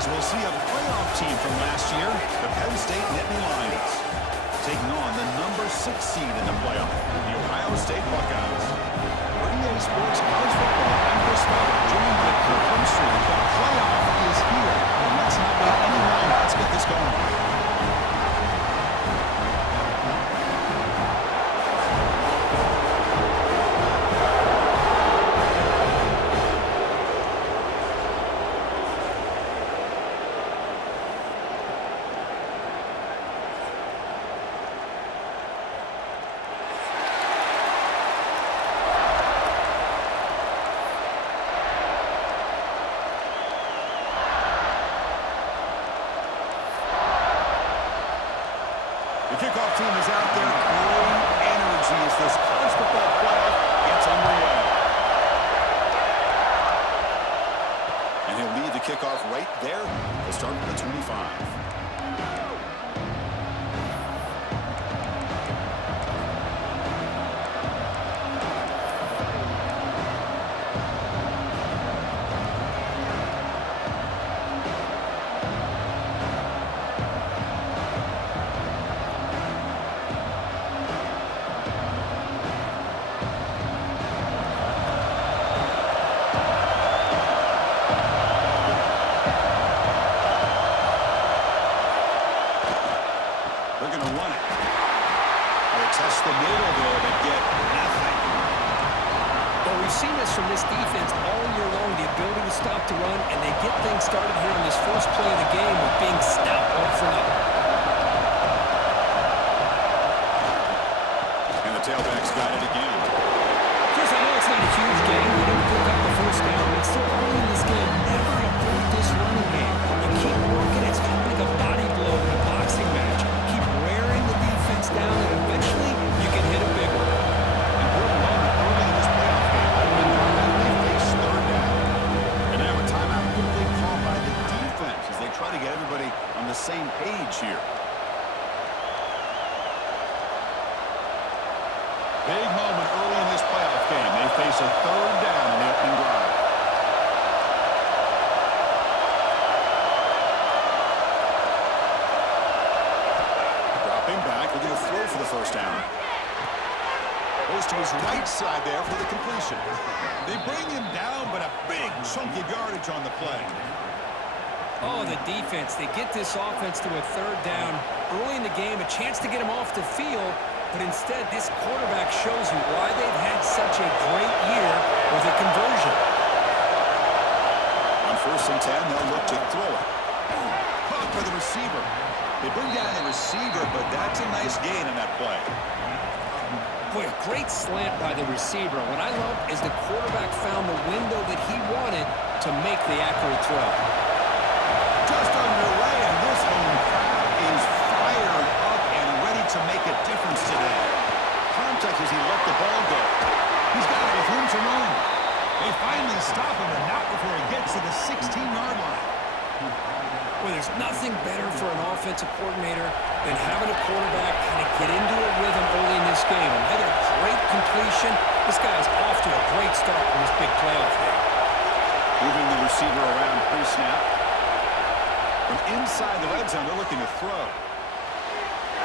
As we'll see a playoff team from last year, the Penn State Nittany Lions, taking on the number 6 seed in the playoff, the Ohio State Buckeyes. For EA Sports College Football, I'm Chris Feller, joined by Kirk Humstreet. The playoff is here, and let's not wait any longer. Let's get this going. Kickoff team is out there. Great energy as this college football playoff gets underway. And he'll lead the kickoff right there. He'll start with the 25. From this defense all year long, the ability to stop the run, and they get things started here in this first play of the game with being stout up front. And the tailback's got it again. Chris, I know it's not a huge game. We didn't pick up the first down, but it's still early in this game. Never abort this running game. You keep working. It's kind of like a body blow in a boxing match. Keep wearing the defense down, and eventually you can hit a big one. Try to get everybody on the same page here. Big moment early in this playoff game. They face a third down in the opening drive. Dropping back, we're going to throw for the first down. Goes to his right side there for the completion. They bring him down, but a big chunk of yardage on the play. Oh, the defense. They get this offense to a third down early in the game, a chance to get him off the field, but instead this quarterback shows you why they've had such a great year with a conversion. On 1st and 10, they'll look to throw it. Caught for the receiver. They bring down the receiver, but that's a nice gain in that play. Boy, a great slant by the receiver. What I love is the quarterback found the window that he wanted to make the accurate throw. Just underway, and this home crowd is fired up and ready to make a difference today. Contact as he let the ball go. He's got it with room to run. They finally stop him, and not before he gets to the 16-yard line. Well, there's nothing better for an offensive coordinator than having a quarterback kind of get into a rhythm early in this game. Another great completion. This guy's off to a great start in this big playoff game. Moving the receiver around pre-snap. From inside the red zone, they're looking to throw.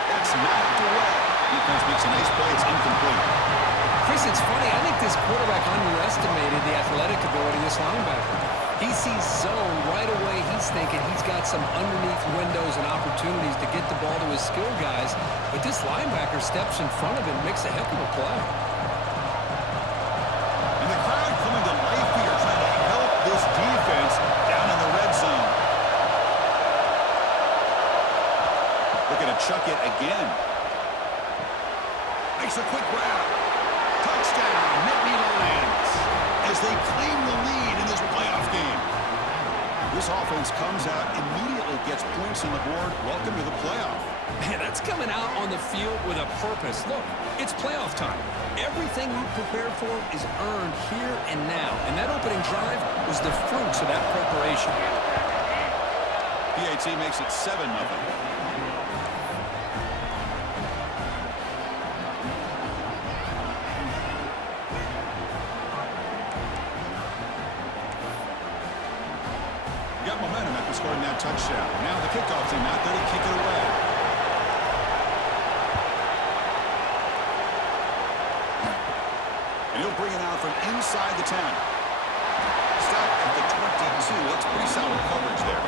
That's knocked away. Defense makes a nice play. It's incomplete. Chris, it's funny. I think this quarterback underestimated the athletic ability of this linebacker. He sees zone right away. He's thinking he's got some underneath windows and opportunities to get the ball to his skill guys. But this linebacker steps in front of him, makes a heck of a play. And the crowd coming to life here, trying to help this defense down in the red zone. Looking to chuck it again. Makes a quick grab. Touchdown, Nittany Lions, as they claim the lead in this playoff game. This offense comes out, immediately gets points on the board. Welcome to the playoff. Man, that's coming out on the field with a purpose. Look, it's playoff time. Everything you prepared for is earned here and now. And that opening drive was the fruits of that preparation. PAT makes it 7-0. Got momentum after scoring that touchdown. Now the kickoff team out there to kick it away. And he'll bring it out from inside the 10. Stop at the 22. That's pretty solid coverage there.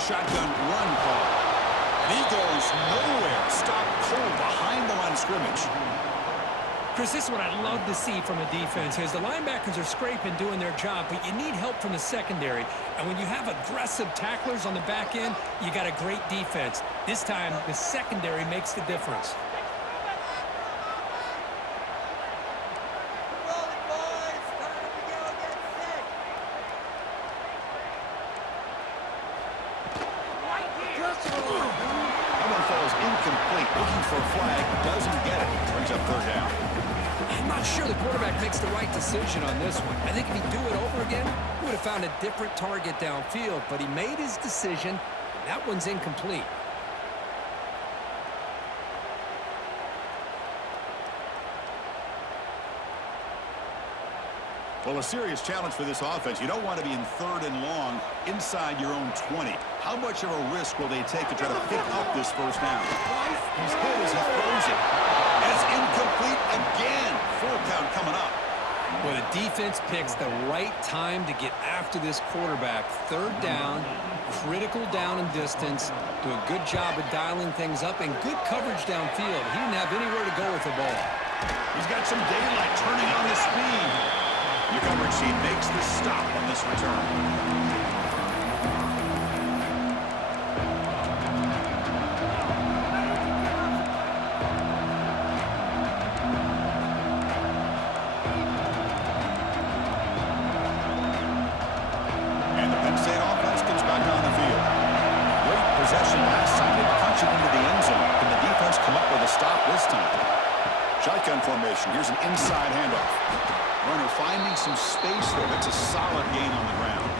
Shotgun run call. And he goes nowhere. Stop cold behind the line of scrimmage. Chris, this is what I love to see from a defense is the linebackers are scraping, doing their job, but you need help from the secondary. And when you have aggressive tacklers on the back end, you got a great defense. This time, the secondary makes the difference. Looking for a flag, doesn't get it. Brings up third down. I'm not sure the quarterback makes the right decision on this one. I think if he'd do it over again, he would have found a different target downfield, but he made his decision. That one's incomplete. Well, a serious challenge for this offense. You don't want to be in third and long inside your own 20. How much of a risk will they take to try to pick up this first down? He's hit as he throws it. And it's incomplete again. Full count coming up. Well, the defense picks the right time to get after this quarterback. Third down, critical down and distance. Do a good job of dialing things up and good coverage downfield. He didn't have anywhere to go with the ball. He's got some daylight turning on the speed. Your coverage team makes the stop on this return. And the Penn State offense comes back on the field. Great possession last time. They punch it into the end zone. Can the defense come up with a stop this time? Shotgun formation. Here's an inside handoff. Runner finding some space there. That's a solid gain on the ground.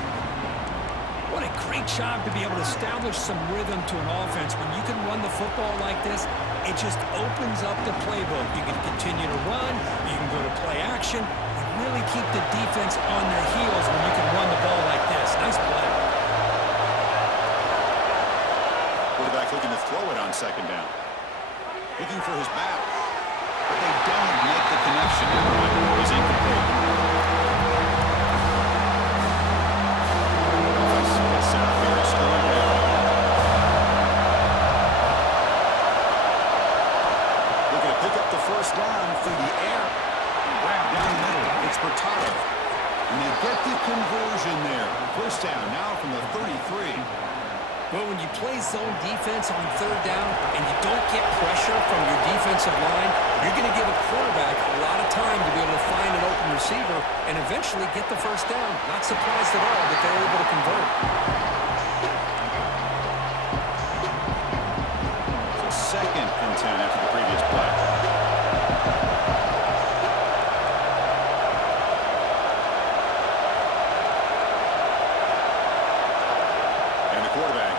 What a great job to be able to establish some rhythm to an offense. When you can run the football like this, it just opens up the playbook. You can continue to run. You can go to play action. And really keep the defense on their heels when you can run the ball like this. Nice play. Quarterback looking to throw it on second down. Looking for his back. But they don't make the connection. Is incomplete. Offense gets set up here. It's still away. Looking to pick up the first down through the air. Down the middle. It's Bertado. And they get the conversion there. First down now from the 33. Well, when you play zone defense on third down and you don't get pressure from your defensive line, you're going to give a quarterback a lot of time to be able to find an open receiver and eventually get the first down. Not surprised at all that they're able to convert. So second and 10 after the previous play.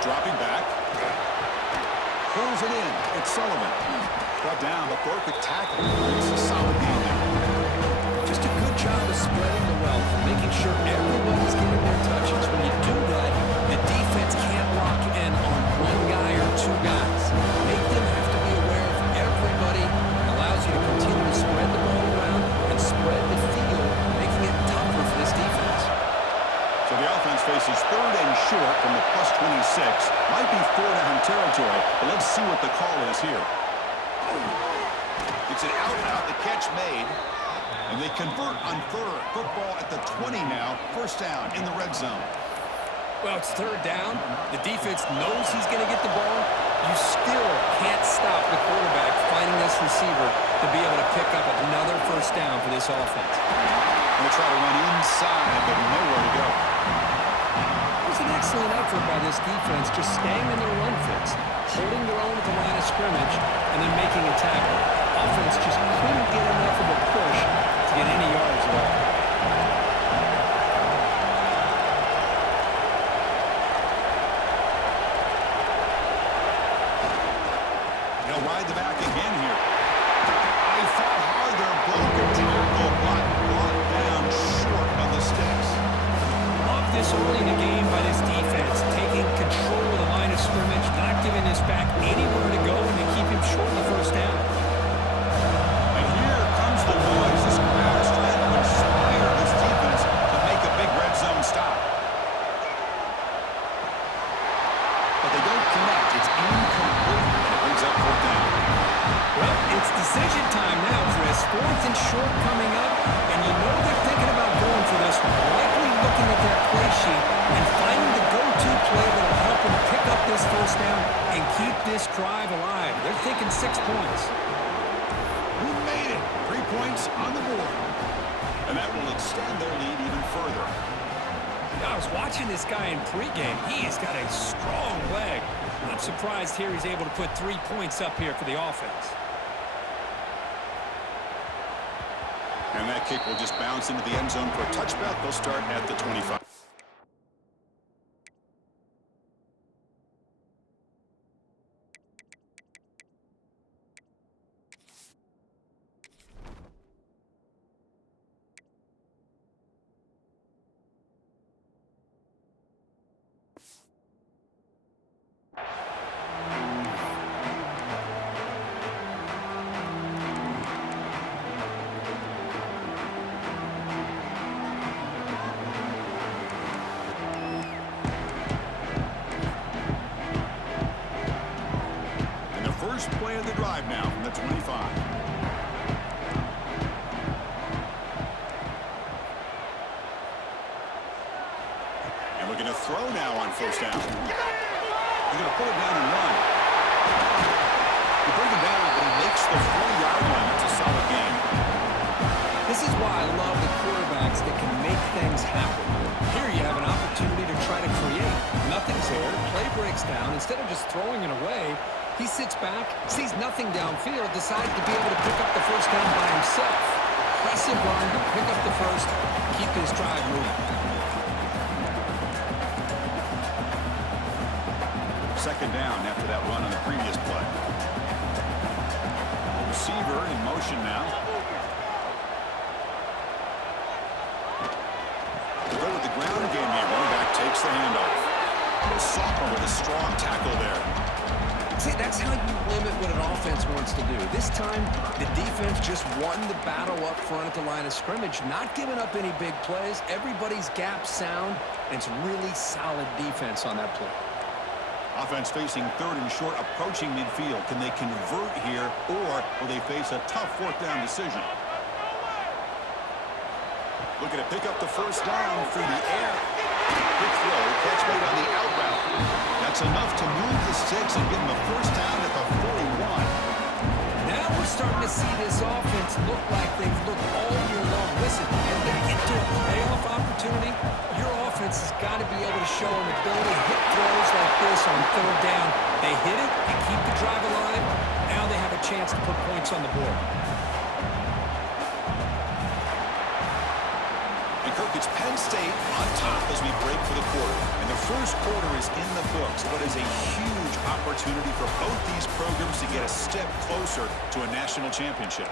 Dropping back. Pulls it in. It's Sullivan. Brought down, but broke the tackle. It's a solid game there. Just a good job of spreading the wealth, making sure everybody's getting their touches. When you do that, the defense can't lock in on one guy or two guys. Make them have to be aware of everybody. It allows you to continue to spread the ball around and spread the field, making it tougher for this defense. So the offense faces third and short from the plus 26. Might be four down territory, but let's see what the call is here. It's an out and out, the catch made. And they convert on third. Football at the 20 now. First down in the red zone. Well, it's third down. The defense knows he's going to get the ball. You still can't stop the quarterback finding this receiver to be able to pick up another first down for this offense. Going to try to run inside, but nowhere to go. It was an excellent effort by this defense, just staying in their run fits, holding their own at the line of scrimmage, and then making a tackle. Offense just couldn't get enough of a push to get any yards at all. this drive alive. They're thinking 6 points. We made it. 3 points on the board. And that will extend their lead even further. I was watching this guy in pregame. He's got a strong leg. Not surprised here he's able to put 3 points up here for the offense. And that kick will just bounce into the end zone for a touchback. They'll start at the 25. First play of the drive now from the 25. And looking to throw now on first down. He's going to put it down and run. He brings it down, but he makes the 40-yard line. That's a solid game. This is why I love the quarterbacks that can make things happen. Here you have an opportunity to try to create. Nothing's there. Play breaks down. Instead of just throwing it away, he sits back, sees nothing downfield, decides to be able to pick up the first down by himself. Impressive run, pick up the first, keep his drive moving. Second down after that run on the previous play. Receiver in motion now. To go with the ground game here, running back takes the handoff. Sophomore with a strong tackle there. See, that's how you limit what an offense wants to do. This time, the defense just won the battle up front at the line of scrimmage, not giving up any big plays. Everybody's gap sound, and it's really solid defense on that play. Offense facing third and short, approaching midfield. Can they convert here, or will they face a tough fourth down decision? Looking to pick up the first down through the air. Quick throw, catch made on the out route. That's enough to move the sticks and give them a first down at the 41. Now we're starting to see this offense look like they've looked all year long. Listen, if they get to a playoff opportunity, your offense has got to be able to show an ability to hit throws like this on third down. They hit it, they keep the drive alive. Now they have a chance to put points on the board. It's Penn State on top as we break for the quarter. And the first quarter is in the books, but is a huge opportunity for both these programs to get a step closer to a national championship.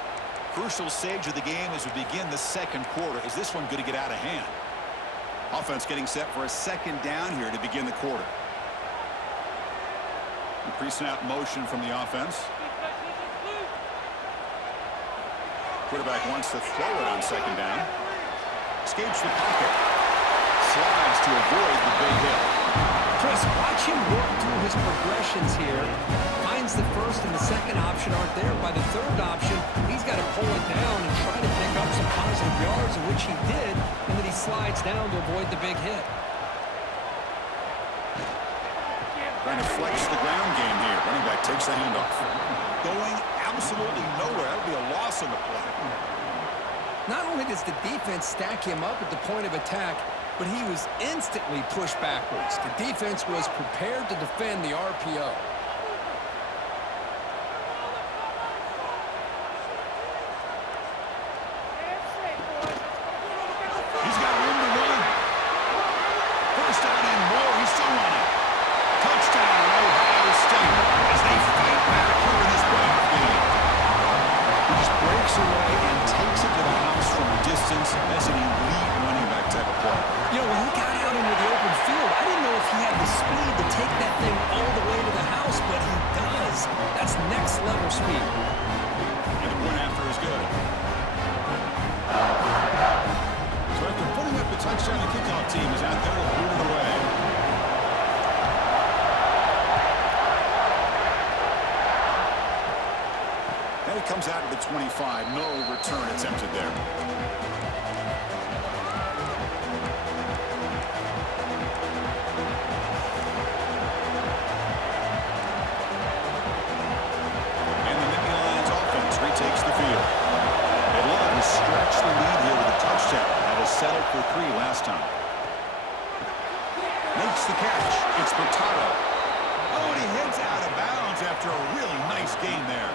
Crucial stage of the game as we begin the second quarter. Is this one going to get out of hand? Offense getting set for a second down here to begin the quarter. Pre-snap motion from the offense. Quarterback wants to throw it on second down. Escapes the pocket. Slides to avoid the big hit. Chris, watch him work through his progressions here. Finds the first and the second option aren't there. By the third option, he's got to pull it down and try to pick up some positive yards, of which he did, and then he slides down to avoid the big hit. Trying to flex the ground game here. Running back takes the handoff. Going absolutely nowhere. That would be a loss on the play. Not only does the defense stack him up at the point of attack, but he was instantly pushed backwards. The defense was prepared to defend the RPO. He's got room to run. First down and more. He's still running. Touchdown, Ohio State, as they fight back here in this playoff game. He just breaks away and takes it to the house from distance as an elite running back type of play. You know, when he got out into the open field, I didn't know if he had the speed to take that thing all the way to the house, but he does. That's next level speed. And the point after is good. So after putting up the touchdown, the kickoff team is out there to boot it away. And it comes out to the 25. No return attempted there. for 3 last time. Makes the catch. It's Hurtado. Oh, and he heads out of bounds after a really nice gain there.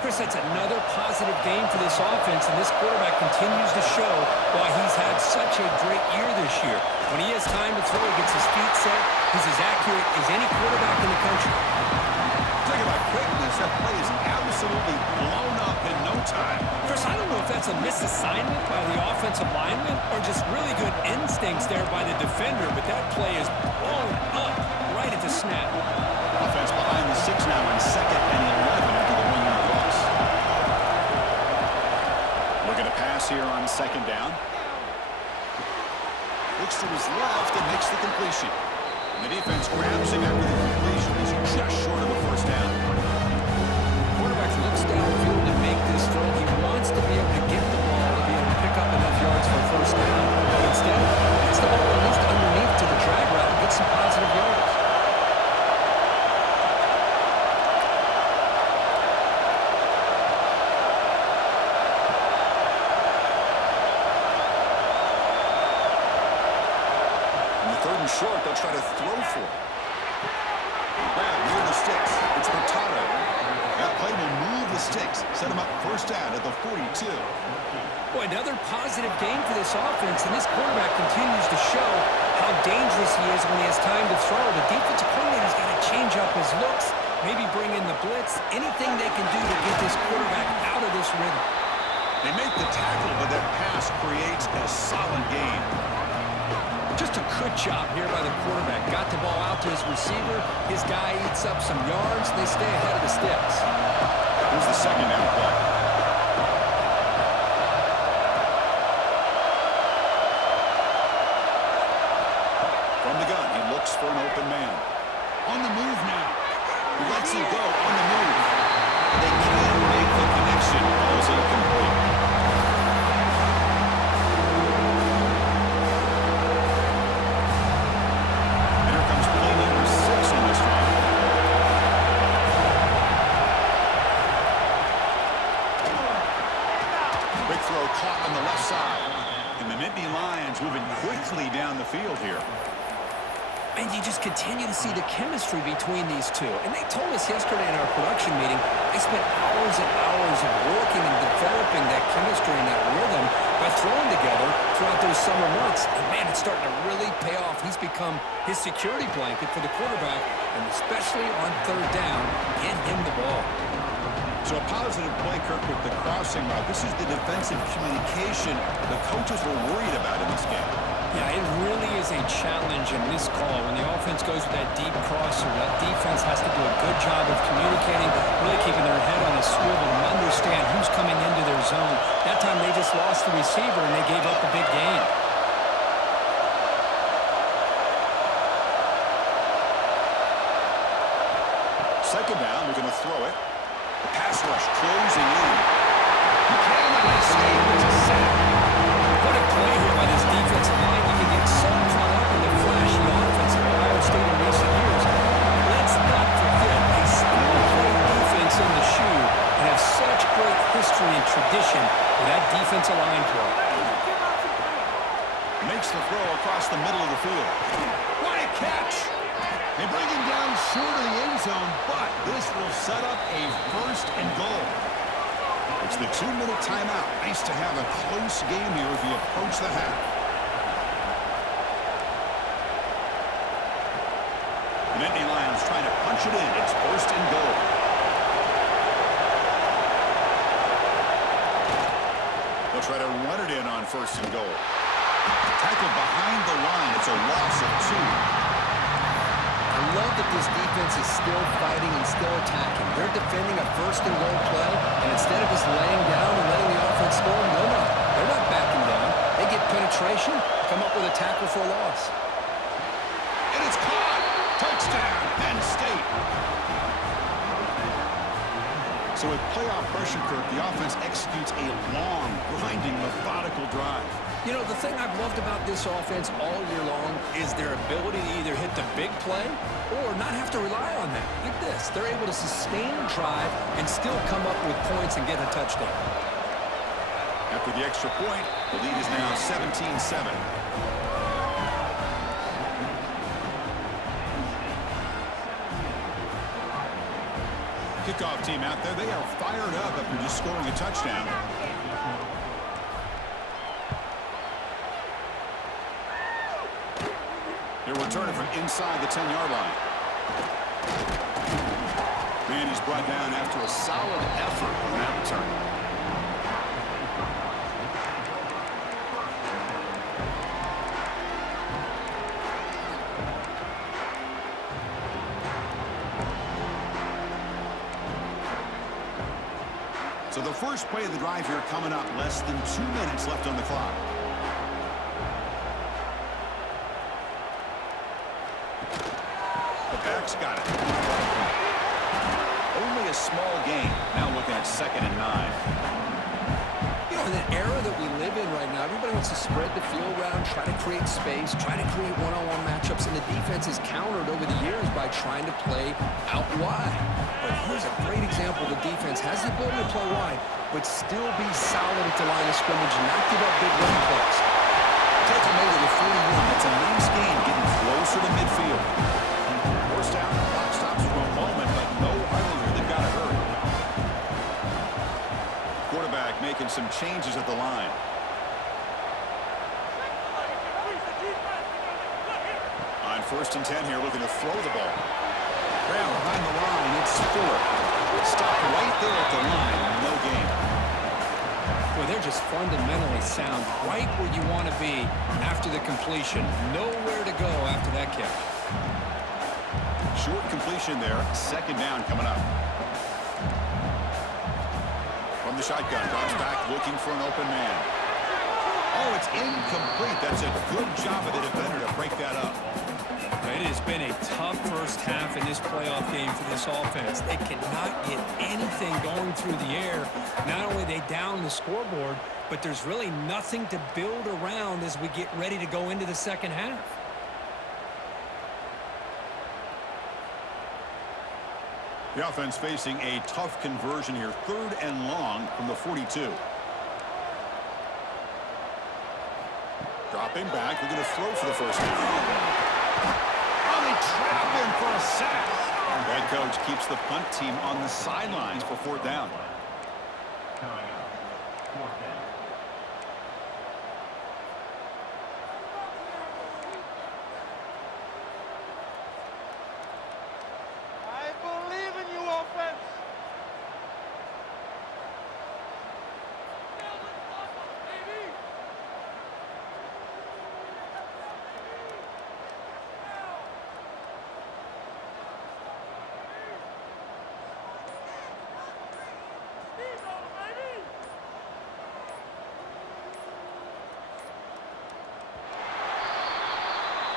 Chris, that's another positive game for this offense, and this quarterback continues to show why he's had such a great year this year. When he has time to throw, he gets his feet set. He's as accurate as any quarterback in the country. Talking about quickness, that play is absolutely blown up in no time. Chris, I don't know if that's a misassignment by the offensive lineman or just really good instincts there by the defender, but that play is blown up right at the snap. Offense behind the 6 now on 2nd and 11 after the 1-yard loss. Looking to pass here on 2nd down. Looks to his left and makes the completion. And the defense grabs him after the completion. He's just short of a 1st down. Quarterback looks downfield to make this throw. He wants to be able to get the ball to be able to pick up enough yards for a 1st down. But instead, gets the ball at least underneath to the drag route and gets some positive yards. Short, they'll try to throw for it. Grab near the sticks. It's Hurtado. That play will move the sticks. Set him up 1st down at the 42. Boy, another positive game for this offense, and this quarterback continues to show how dangerous he is when he has time to throw. The defensive coordinator's got to change up his looks, maybe bring in the blitz, anything they can do to get this quarterback out of this rhythm. They make the tackle, but that pass creates a solid gain. Just a good job here by the quarterback. Got the ball out to his receiver. His guy eats up some yards. They stay ahead of the sticks. Here's the 2nd down play. From the gun, he looks for an open man. On the move now. He lets it go on the move. They can't make the connection. Ball's incomplete. Caught on the left side. And the Nittany Lions moving quickly down the field here. And you just continue to see the chemistry between these two. And they told us yesterday in our production meeting, they spent hours and hours of working and developing that chemistry and that rhythm by throwing together throughout those summer months. And man, it's starting to really pay off. He's become his security blanket for the quarterback, and especially on 3rd down, get him the ball. So a positive play, Kirk, with the crossing route. This is the defensive communication the coaches were worried about in this game. Yeah, it really is a challenge in this call. When the offense goes with that deep crosser, that defense has to do a good job of communicating, really keeping their head on a swivel and understand who's coming into their zone. That time they just lost the receiver and they gave up a big gain. Second down, they're going to throw it. The pass rush closing in. You can't escape. It's a sack. What a play here by this defensive line. You can get so caught up in the flashy offense of Ohio State in recent years. Let's not forget a steel-play defense in the shoe and have such great history and tradition with that defensive line play. Makes the throw across the middle of the field. What a catch! They bring him down short of the end zone, but this will set up a 1st and goal. It's the 2-minute timeout. Nice to have a close game here as we approach the half. The Nittany Lions trying to punch it in. It's 1st and goal. They'll try to run it in on 1st and goal. Tackled behind the line. It's a loss of 2. I love that this defense is still fighting and still attacking. They're defending a 1st and goal play, and instead of just laying down and letting the offense score, no, they're not backing down. They get penetration, come up with a tackle for a loss. And it's caught. Touchdown, Penn State. So with playoff pressure, Kirk, the offense executes a long, grinding, methodical drive. You know, the thing I've loved about this offense all year long is their ability to either hit the big play or not have to rely on that. Look at this. They're able to sustain a drive and still come up with points and get a touchdown. After the extra point, the lead is now 17-7. Kickoff team out there. They are fired up after just scoring a touchdown. They're returning from inside the 10-yard line. And he's brought down after a solid effort on that return. So the first play of the drive here coming up, less than 2 minutes left on the clock. The back's got it. Only a small gain. Now looking at 2nd and 9. You know, in the era that we live in right now, everybody wants to spread the field around, try to create space, try to create one-on-one matchups, and the defense is countered over the years by trying to play out wide. But here's a great example. The defense has the ability to play wide, but still be solid at the line of scrimmage and not give up big run plays. Take a note of the 41. That's a nice gain, getting closer to midfield. First down, clock stops for a moment, but no hurry. They've got to hurry. Quarterback making some changes at the line. On 1st and 10 here, looking to throw the ball. Brown behind the line, it's Fuller. Stopped right there at the line, no gain. Well, they're just fundamentally sound, right where you want to be after the completion. Nowhere to go after that catch. Short completion there, 2nd down coming up. From the shotgun, drops back looking for an open man. Oh, it's incomplete. That's a good job of the defender to break that up. It has been a tough first half in this playoff game for this offense. They cannot get anything going through the air. Not only are they down the scoreboard, but there's really nothing to build around as we get ready to go into the second half. The offense facing a tough conversion here. 3rd and long from the 42. Dropping back. We're going to throw for the first down. Oh, they trap him for a sack. Head coach keeps the punt team on the sidelines for 4th down.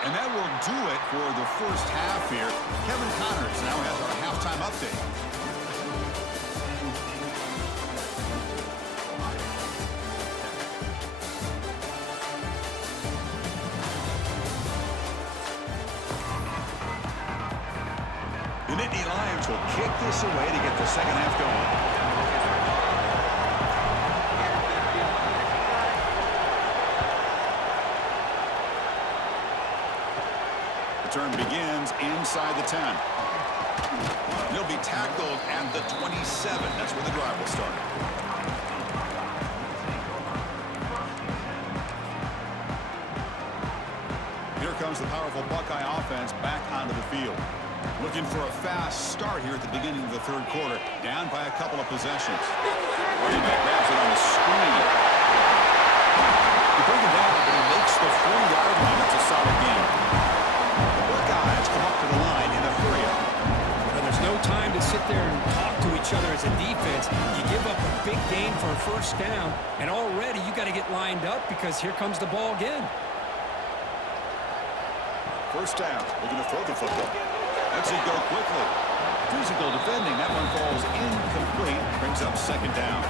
And that will do it for the first half here. Kevin Connors now has our halftime update. The Nittany Lions will kick this away to get the second half going. Turn begins inside the 10. He'll be tackled at the 27. That's where the drive will start. Here comes the powerful Buckeye offense back onto the field. Looking for a fast start here at the beginning of the 3rd quarter. Down by a couple of possessions. Running back grabs it on the screen. He brings it down, but he makes the 40-yard line. It's a solid game. Buckeyes come up to the line in a hurry up. Well, there's no time to sit there and talk to each other as a defense. You give up a big gain for a first down, and already you got to get lined up because here comes the ball again. First down. Looking to throw the football. Lets it go quickly. Physical defending. That one falls incomplete. Brings up 2nd down.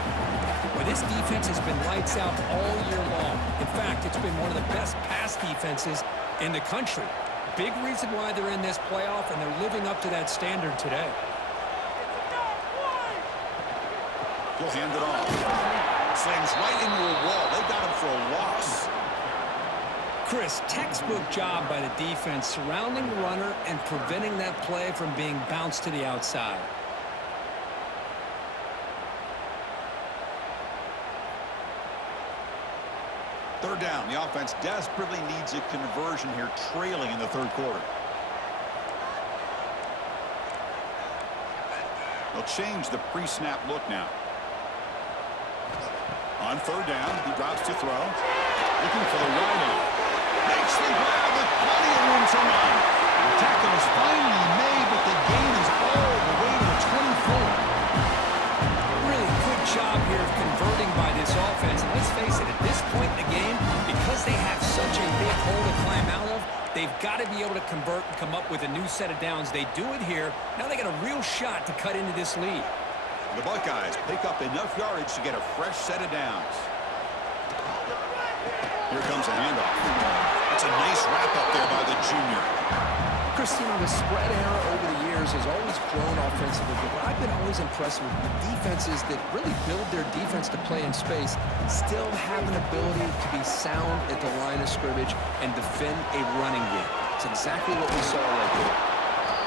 Well, this defense has been lights out all year long. In fact, it's been one of the best pass defenses in the country. Big reason why they're in this playoff, and they're living up to that standard today. He'll hand it off. Slams right into a wall. They got him for a loss. Chris, textbook job by the defense surrounding the runner and preventing that play from being bounced to the outside. Third down. The offense desperately needs a conversion here, trailing in the third quarter. They'll change the pre-snap look now. On third down, he drops to throw. Looking for the wideout. Makes the grab with plenty of room to run. The tackle is finally made, but the gain is all the way to the 24. Really good job here of converting by this offense. And let's face it, at this point in the game, because they have such a big hole to climb out of, they've got to be able to convert and come up with a new set of downs. They do it here. Now they got a real shot to cut into this lead. The Buckeyes pick up enough yardage to get a fresh set of downs. Here comes a handoff. That's a nice wrap-up there by the junior. Christina, the spread era over the years has always grown offensively, but what I've been always impressed with the defenses that really build their defense to play in space still have an ability to be sound at the line of scrimmage and defend a running game. It's exactly what we saw right there.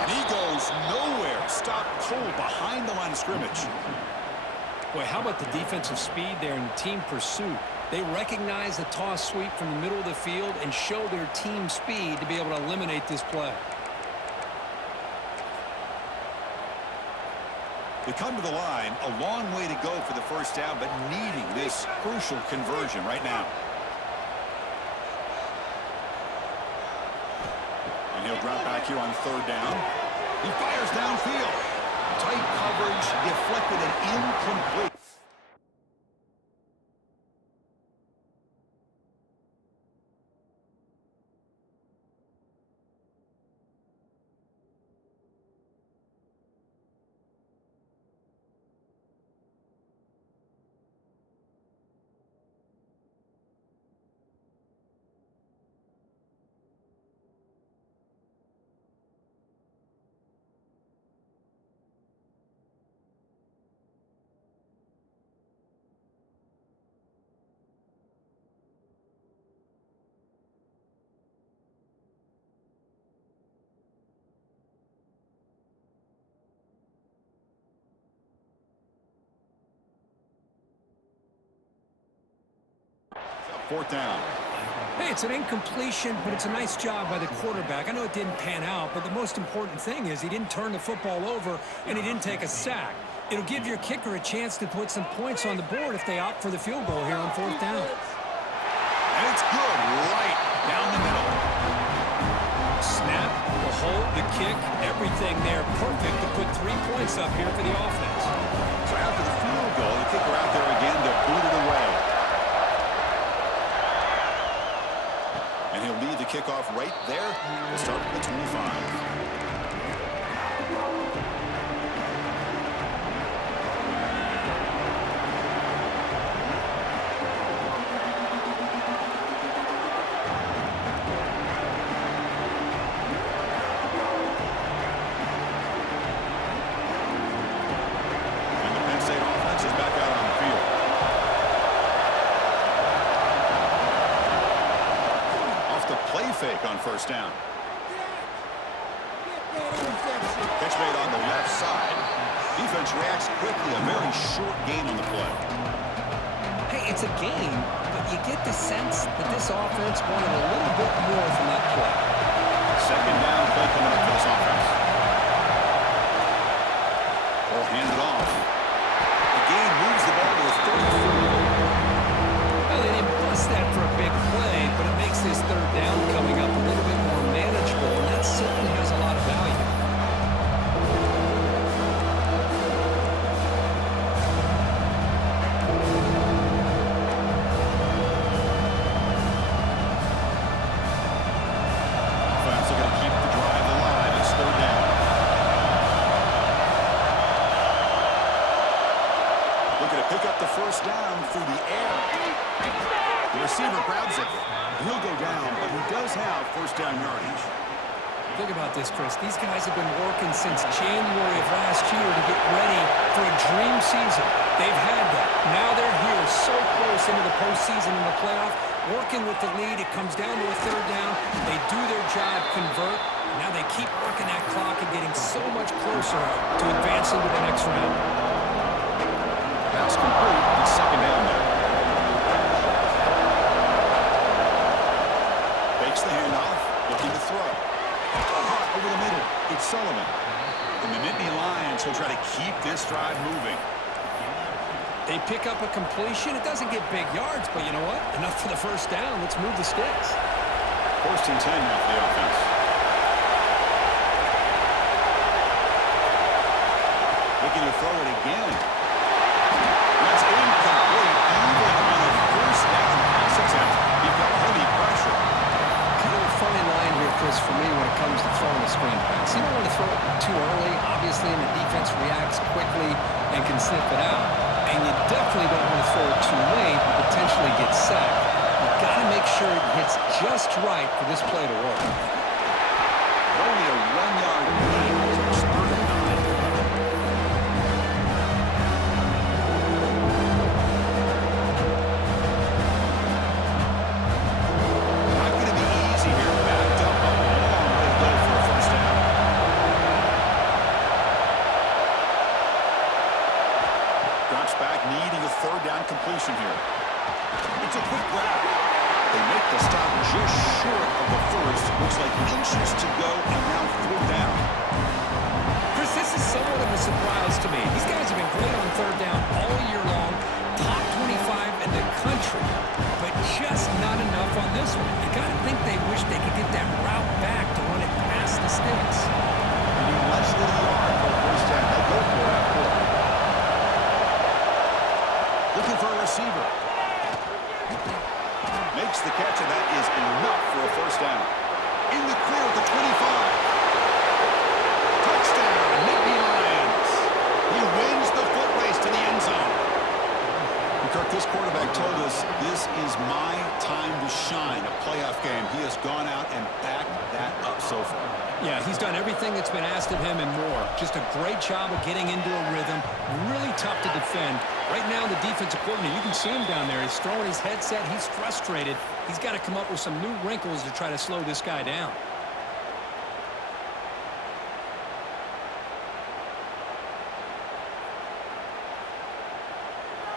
And he goes nowhere. Stopped cold behind the line of scrimmage. Boy, how about the defensive speed there in team pursuit? They recognize the toss sweep from the middle of the field and show their team speed to be able to eliminate this play. They come to the line, a long way to go for the first down, but needing this crucial conversion right now. And he'll drop back here on third down. He fires downfield. Tight coverage, deflected and incomplete. Fourth down. Hey, it's an incompletion, but it's a nice job by the quarterback. I know it didn't pan out, but the most important thing is he didn't turn the football over and he didn't take a sack. It'll give your kicker a chance to put some points on the board if they opt for the field goal here on fourth down. And it's good right down the middle. Snap, the hold, the kick, everything there perfect to put 3 points up here for the offense. So after the field goal, the kicker out there again to boot it away. And he'll lead the kickoff right there. We'll start at the 25. Fake on first down. Catch made on the left side. Defense reacts quickly. A very short gain on the play. Hey, it's a game, but you get the sense that this offense wanted a little bit more from that play. Second down play coming up for this offense. Ball handed off. The gain moves the ball to a 34. Well, they didn't bust that for a big play, but it makes this third down coming up a little bit more manageable, and that certainly has a lot of value. Offense are going to keep the drive alive. It's third down. Looking to pick up the first down through the air. The receiver grabs it. He'll go down, but he does have first down yardage. Think about this, Chris. These guys have been working since January of last year to get ready for a dream season. They've had that. Now they're here so close into the postseason and the playoff, working with the lead. It comes down to a third down. They do their job, convert. Now they keep working that clock and getting so much closer to advancing to the next round. Pass complete. It's second down there. Fakes the handoff. Looking to throw. Hot over the middle. It's Sullivan. And the Nittany Lions will try to keep this drive moving. They pick up a completion. It doesn't get big yards, but you know what? Enough for the first down. Let's move the sticks. First and 10 now for the offense. Looking to throw it again. That's incomplete. Even on a first down pass attempt, you've got heavy pressure. Kind of a funny line here, Chris, for me when it comes to throwing a screen pass. You don't want to throw it too early, obviously, and the defense reacts quickly and can sniff it out. And you definitely don't want to throw it too late and potentially get sacked. You've got to make sure it hits just right for this play to work. Only a 1-yard lead. So it's third and 9. Not going to be easy here. Backed up a long way to go for a first down. Drops back, needing a third down completion here. It's a quick grab. They make the stop just short of the first. Looks like inches to go, and now third down. Chris, this is somewhat of a surprise to me. These guys have been great on third down all year long, top 25 in the country, but just not enough on this one. You got to think they wish they could get that route back to run it past the sticks. You need less than a yard for a first down. They'll go for it. Looking for a receiver. Makes the catch, and that is enough for a first down. In the clear at the 25. Touchdown, Nittany Lions. He wins the foot race to the end zone. And Kirk, this quarterback told us this is my time to shine, a playoff game. He has gone out and backed that up so far. Yeah, he's done everything that's been asked of him and more. Just a great job of getting into a rhythm. Really tough to defend. Right now, the defensive coordinator, you can see him down there. He's throwing his headset. He's frustrated. He's got to come up with some new wrinkles to try to slow this guy down.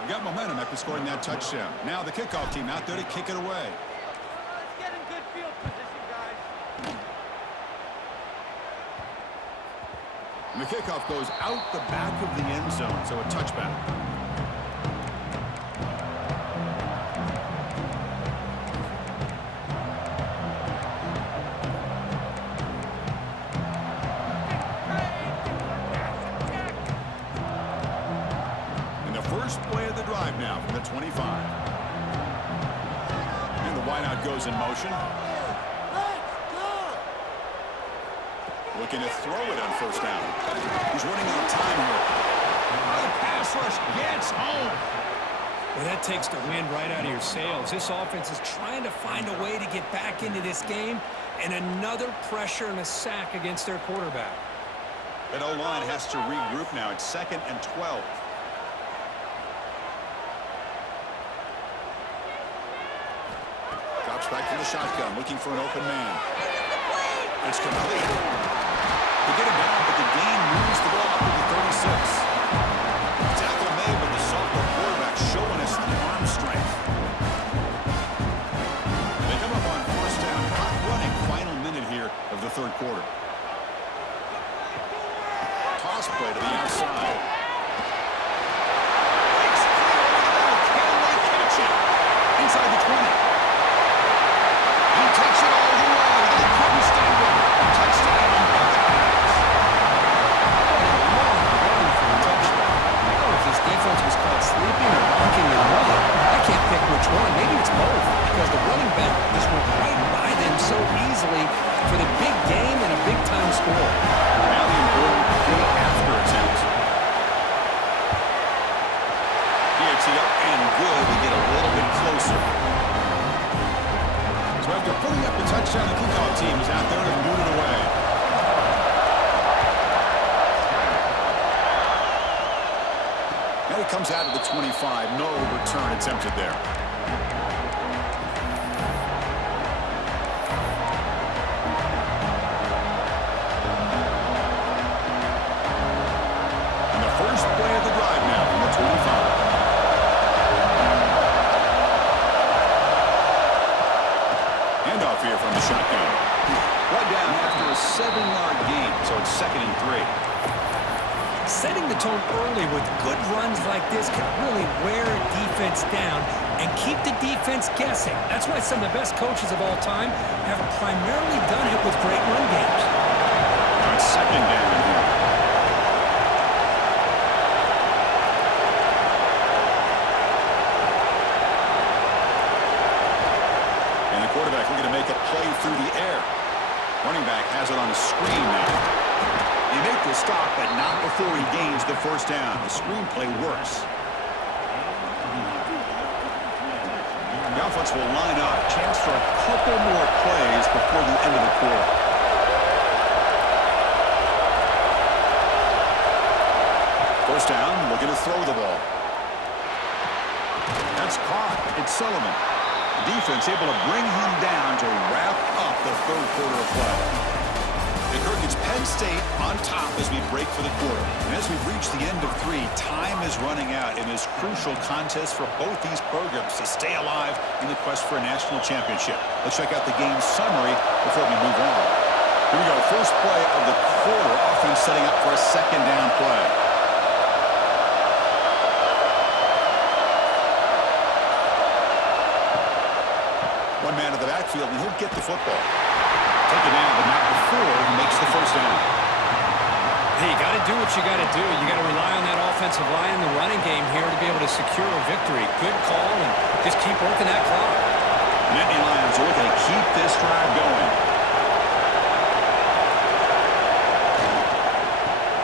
Got momentum after scoring that touchdown. Now the kickoff team out there to kick it away. Let's get in good field position, guys. And the kickoff goes out the back of the end zone, so a touchback. And the first play of the drive now from the 25. And the wideout goes in motion. Looking to throw it on first down. He's running out of time here. The pass rush gets home. Well, that takes the wind right out of your sails. This offense is trying to find a way to get back into this game, and another pressure and a sack against their quarterback. That O-line has to regroup now. It's 2nd and 12. Drops back to the shotgun, looking for an open man. It's complete. They get him down, but the gain moves the ball up to the 36. Tackle made, but the sophomore quarterback showing us the arm strength. They come up on first down, clock running, final minute here of the third quarter. Toss play to the outside. Breaks clear over the middle. Can they catch it? Inside the 20. He takes it all the way. They couldn't stay with him. Touchdown. Defense was caught sleeping or walking in run. I can't pick which one. Maybe it's both because the running back just went right by them so easily for the big game and a big-time score. Now the important play after attempt. He hits it up and good to get a little bit closer. So after putting up the touchdown, the kickoff team is out there to boot it away. he comes out of the 25. No return attempted there. And the first play of the drive now from the 25. Handoff here from the shotgun. Right down after a 7-yard gain, so it's 2nd and 3. Setting the tone early with good runs like this can really wear a defense down and keep the defense guessing. That's why some of the best coaches of all time have primarily done it with great run games. Now it's 2nd down here. And the quarterback looking to make a play through the air. Running back has it on a screen now. He make the stop, but not before he gains the first down. The screenplay works. The offense will line up. Chance for a couple more plays before the end of the quarter. First down, looking to throw the ball. That's caught. It's Sullivan. The defense able to bring him down to wrap up the third quarter of play. It's Penn State on top as we break for the quarter. And as we reach the end of 3, time is running out in this crucial contest for both these programs to stay alive in the quest for a national championship. Let's check out the game summary before we move on. Here we go. First play of the quarter. Offense setting up for a 2nd down play. One man in the backfield, and he'll get the football. Taken down, but not before he makes the first down. Hey, you got to do what you got to do. You got to rely on that offensive line in the running game here to be able to secure a victory. Good call, and just keep working that clock. Nittany Lions are looking to keep this drive going.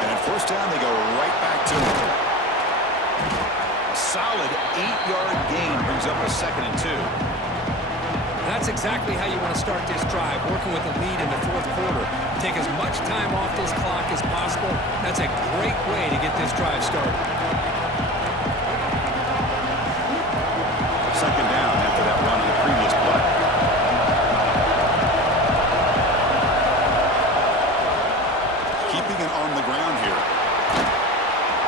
And at first down, they go right back to it. A solid 8-yard gain brings up a 2nd and 2. That's exactly how you want to start this drive, working with a lead in the fourth quarter. Take as much time off this clock as possible. That's a great way to get this drive started. 2nd down after that run on the previous play. Keeping it on the ground here.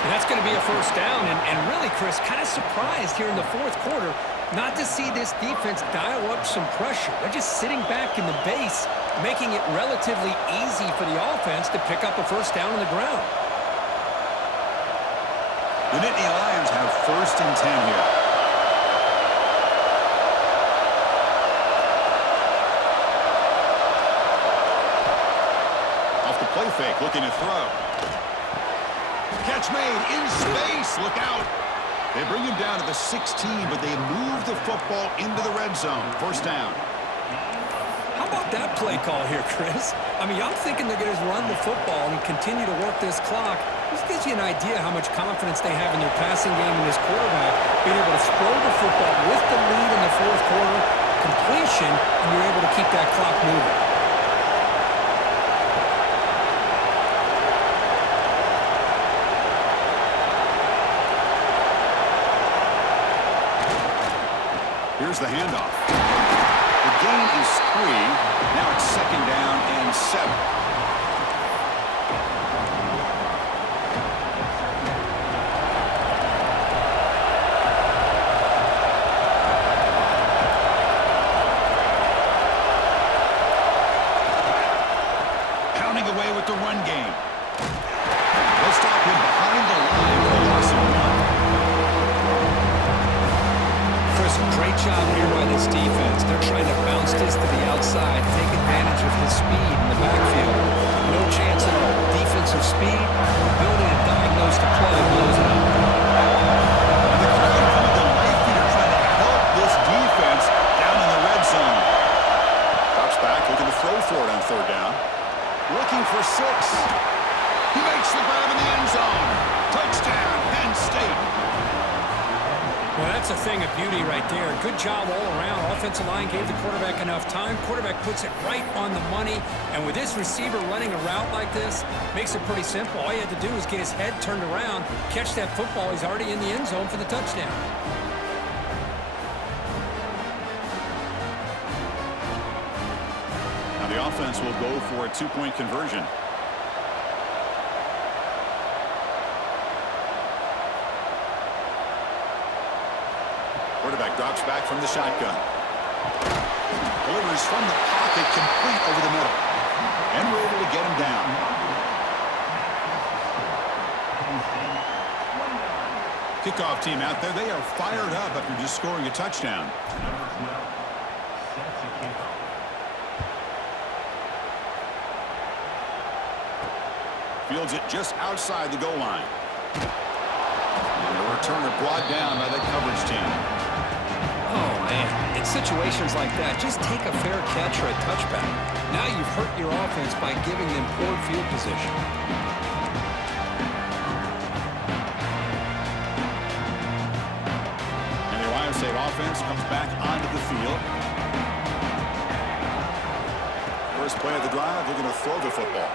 And that's going to be a first down. And really, Chris, kind of surprised here in the fourth quarter not to see this defense dial up some pressure. They're just sitting back in the base, making it relatively easy for the offense to pick up a first down on the ground. The Nittany Lions have 1st and 10 here. Off the play fake, looking to throw. Catch made in space. Look out. They bring him down to the 16, but they move the football into the red zone. First down. How about that play call here, Chris? I mean, I'm thinking they're going to run the football and continue to work this clock. This gives you an idea how much confidence they have in their passing game and this quarterback being able to throw the football with the lead in the fourth quarter, completion, and you're able to keep that clock moving. Here's the handoff. The gain is 3. Now it's 2nd down and 7. Pounding away with the run game. They'll stop him behind the line for the loss of 1. Great job here by this defense. They're trying to bounce this to the outside, take advantage of his speed in the backfield. No chance at all. Defensive speed, ability to diagnose the play, blows it up. And the crowd coming to life here, trying to help this defense down in the red zone. Drops back, looking to throw for it on 3rd down. Looking for 6. He makes the grab in the end zone. Touchdown, Penn State. Well, that's a thing of beauty right there. Good job all around. Offensive line gave the quarterback enough time. Quarterback puts it right on the money. And with this receiver running a route like this, makes it pretty simple. All you had to do is get his head turned around, catch that football. He's already in the end zone for the touchdown. Now the offense will go for a two-point conversion. Quarterback drops back from the shotgun. Delivers from the pocket, complete over the middle. And we're able to get him down. Kickoff team out there. They are fired up after just scoring a touchdown. Fields it just outside the goal line. And the returner brought down by the coverage team. Oh, man. In situations like that, just take a fair catch or a touchback. Now you've hurt your offense by giving them poor field position. And the Ohio State offense comes back onto the field. First play of the drive, they're going to throw the football.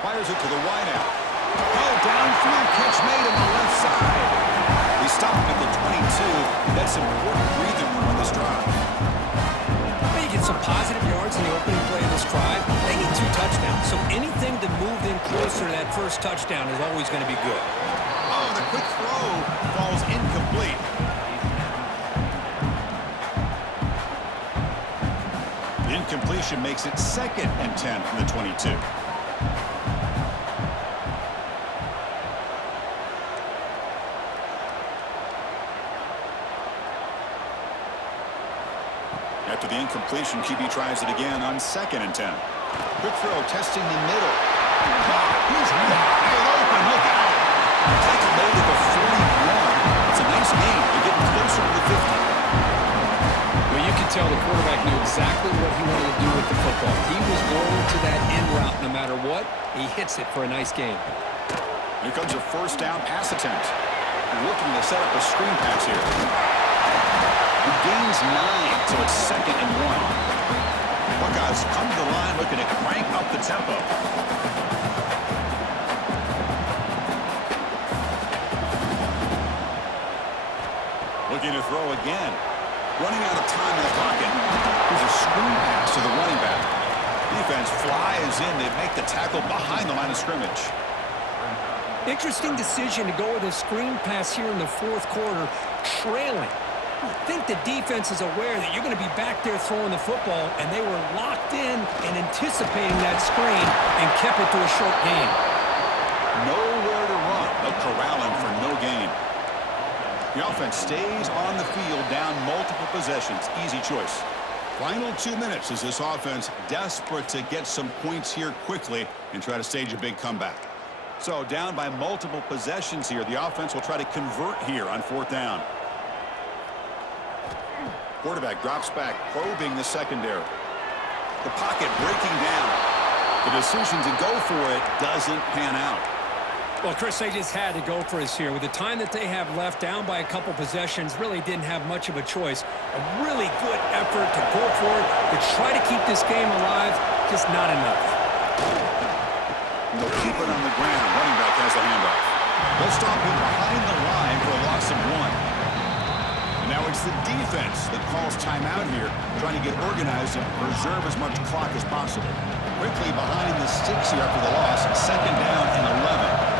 Fires it to the wideout. Oh, downfield catch made on the left side. He stopped at the 22. That's important breathing room on this drive. Well, you get some positive yards in the opening play of this drive. They need 2 touchdowns, so anything to move them closer to that first touchdown is always going to be good. Oh, the quick throw falls incomplete. The incompletion makes it 2nd and 10 from the 22. After the incompletion, QB tries it again on 2nd and 10. Quick throw, testing the middle. He's wide open. Look out. Tackle made at the 41. It's a nice game. They're getting closer to the 50. Well, you can tell the quarterback knew exactly what he wanted to do with the football. He was going to that end route no matter what. He hits it for a nice game. Here comes a first down pass attempt. Looking to set up a screen pass here. He gains 9, so it's 2nd and 1. Buckeyes come to the line looking to crank up the tempo. Looking to throw again. Running out of time in the pocket. Here's a screen pass to the running back. Defense flies in. They make the tackle behind the line of scrimmage. Interesting decision to go with a screen pass here in the 4th quarter, trailing. I think the defense is aware that you're going to be back there throwing the football, and they were locked in and anticipating that screen and kept it to a short gain. Nowhere to run. They'll corral him for no gain. The offense stays on the field down multiple possessions. Easy choice. Final 2 minutes as this offense desperate to get some points here quickly and try to stage a big comeback. So down by multiple possessions here, the offense will try to convert here on 4th down. Quarterback drops back, probing the secondary. The pocket breaking down. The decision to go for it doesn't pan out. Well, Chris, they just had to go for us here. With the time that they have left, down by a couple possessions, really didn't have much of a choice. A really good effort to go for it, to try to keep this game alive, just not enough. They'll keep it on the ground. Running back has the handoff. They'll stop him behind the line for a loss of 1. And now it's the defense that calls timeout here, trying to get organized and preserve as much clock as possible. Quickly behind the sticks here after the loss, 2nd down and 11.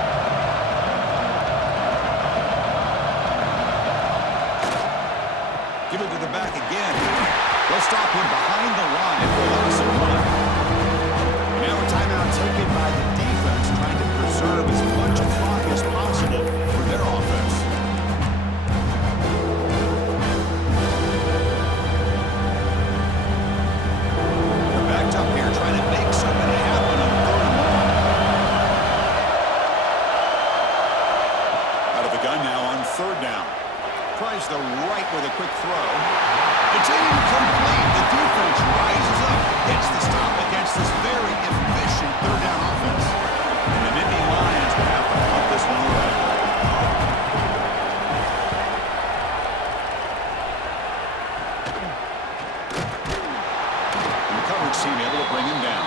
Give it to the back again. They'll stop him behind the line for a loss of 1. Now a timeout taken by the defense, trying to preserve as much clock as possible for their offense. They're backed up here, trying to make something happen on 3rd and 1. Out of the gun now on 3rd down. Tries the right with a quick throw. It's incomplete. The defense rises up, gets the stop against this very efficient 3rd down offense. And the Nittany Lions will have to punt this one away. defense team able to bring him down.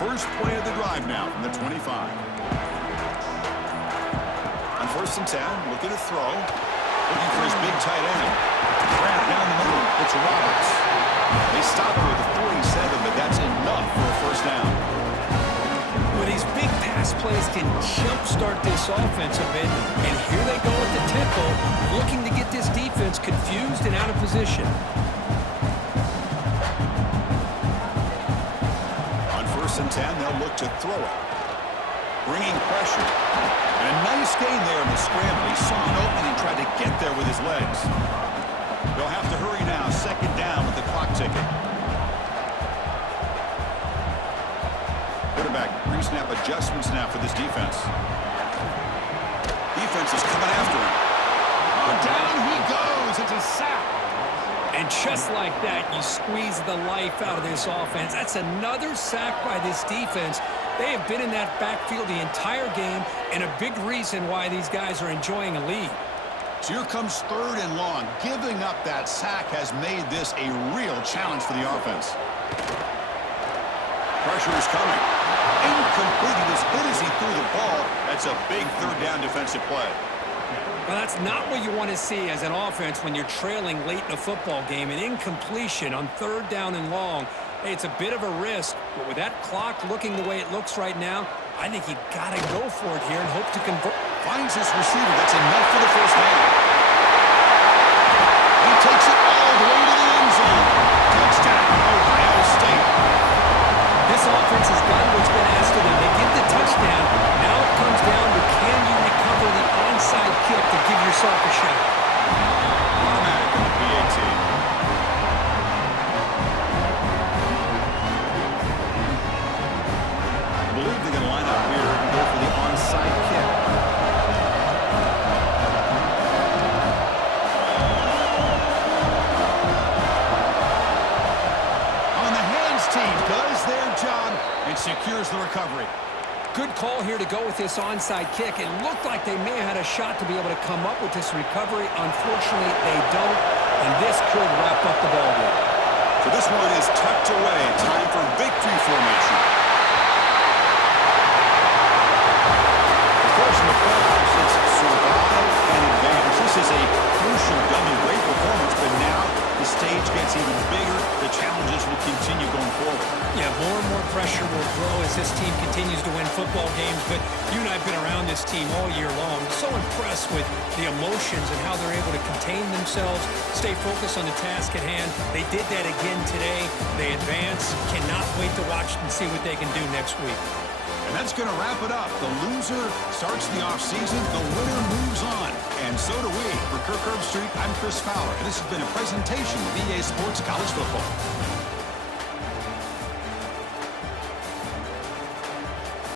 First play of the drive now from the 25. On 1st and 10, looking to throw. Looking for his big tight end. Grab down the middle. It's Roberts. They stop it with a 47, but that's enough for a first down. Well, these big pass plays can jumpstart this offense a bit, and here they go with the tempo, looking to get this defense confused and out of position. And 10, they'll look to throw it. Bringing pressure. And a nice gain there in the scramble. He saw an opening and tried to get there with his legs. They'll have to hurry now. 2nd down with the clock ticking. Quarterback pre-snap adjustments now for this defense. Defense is coming after him. Oh, down he goes. It's a sack. And just like that, you squeeze the life out of this offense. That's another sack by this defense. They have been in that backfield the entire game, and a big reason why these guys are enjoying a lead. So here comes 3rd and long. Giving up that sack has made this a real challenge for the offense. Pressure is coming. Incomplete. He was hit as he threw the ball. That's a big 3rd down defensive play. Well, that's not what you want to see as an offense when you're trailing late in a football game. An incompletion on 3rd down and long. Hey, it's a bit of a risk, but with that clock looking the way it looks right now, I think you got to go for it here and hope to convert. Finds his receiver. That's enough for the first down. He takes it all the way to the end zone. Touchdown, Ohio State. This offense has done what's been asked of them. They get the touchdown. Now it comes down to can you recover the onside kick to give yourself a shot. Automatic in the PAT. I believe they're going to line up here and go for the onside kick. On the hands team does their job and secures the recovery. Good call here to go with this onside kick. It looked like they may have had a shot to be able to come up with this recovery. Unfortunately, they don't, and this could wrap up the ball game. So this one is tucked away. Time for victory formation. Of course, in the playoffs, it's survive and advance. This is a crucial W. Great performance, but now the stage gets even bigger. The challenges will continue going forward. Yeah, more and more pressure will grow as this team continues to win football games, but you and I have been around this team all year long. So impressed with the emotions and how they're able to contain themselves, stay focused on the task at hand. They did that again today. They advance. Cannot wait to watch and see what they can do next week. And that's going to wrap it up. The loser starts the offseason. The winner moves on. And so do we. For Kirk Herbstreit, I'm Chris Fowler. And this has been a presentation of EA Sports College Football.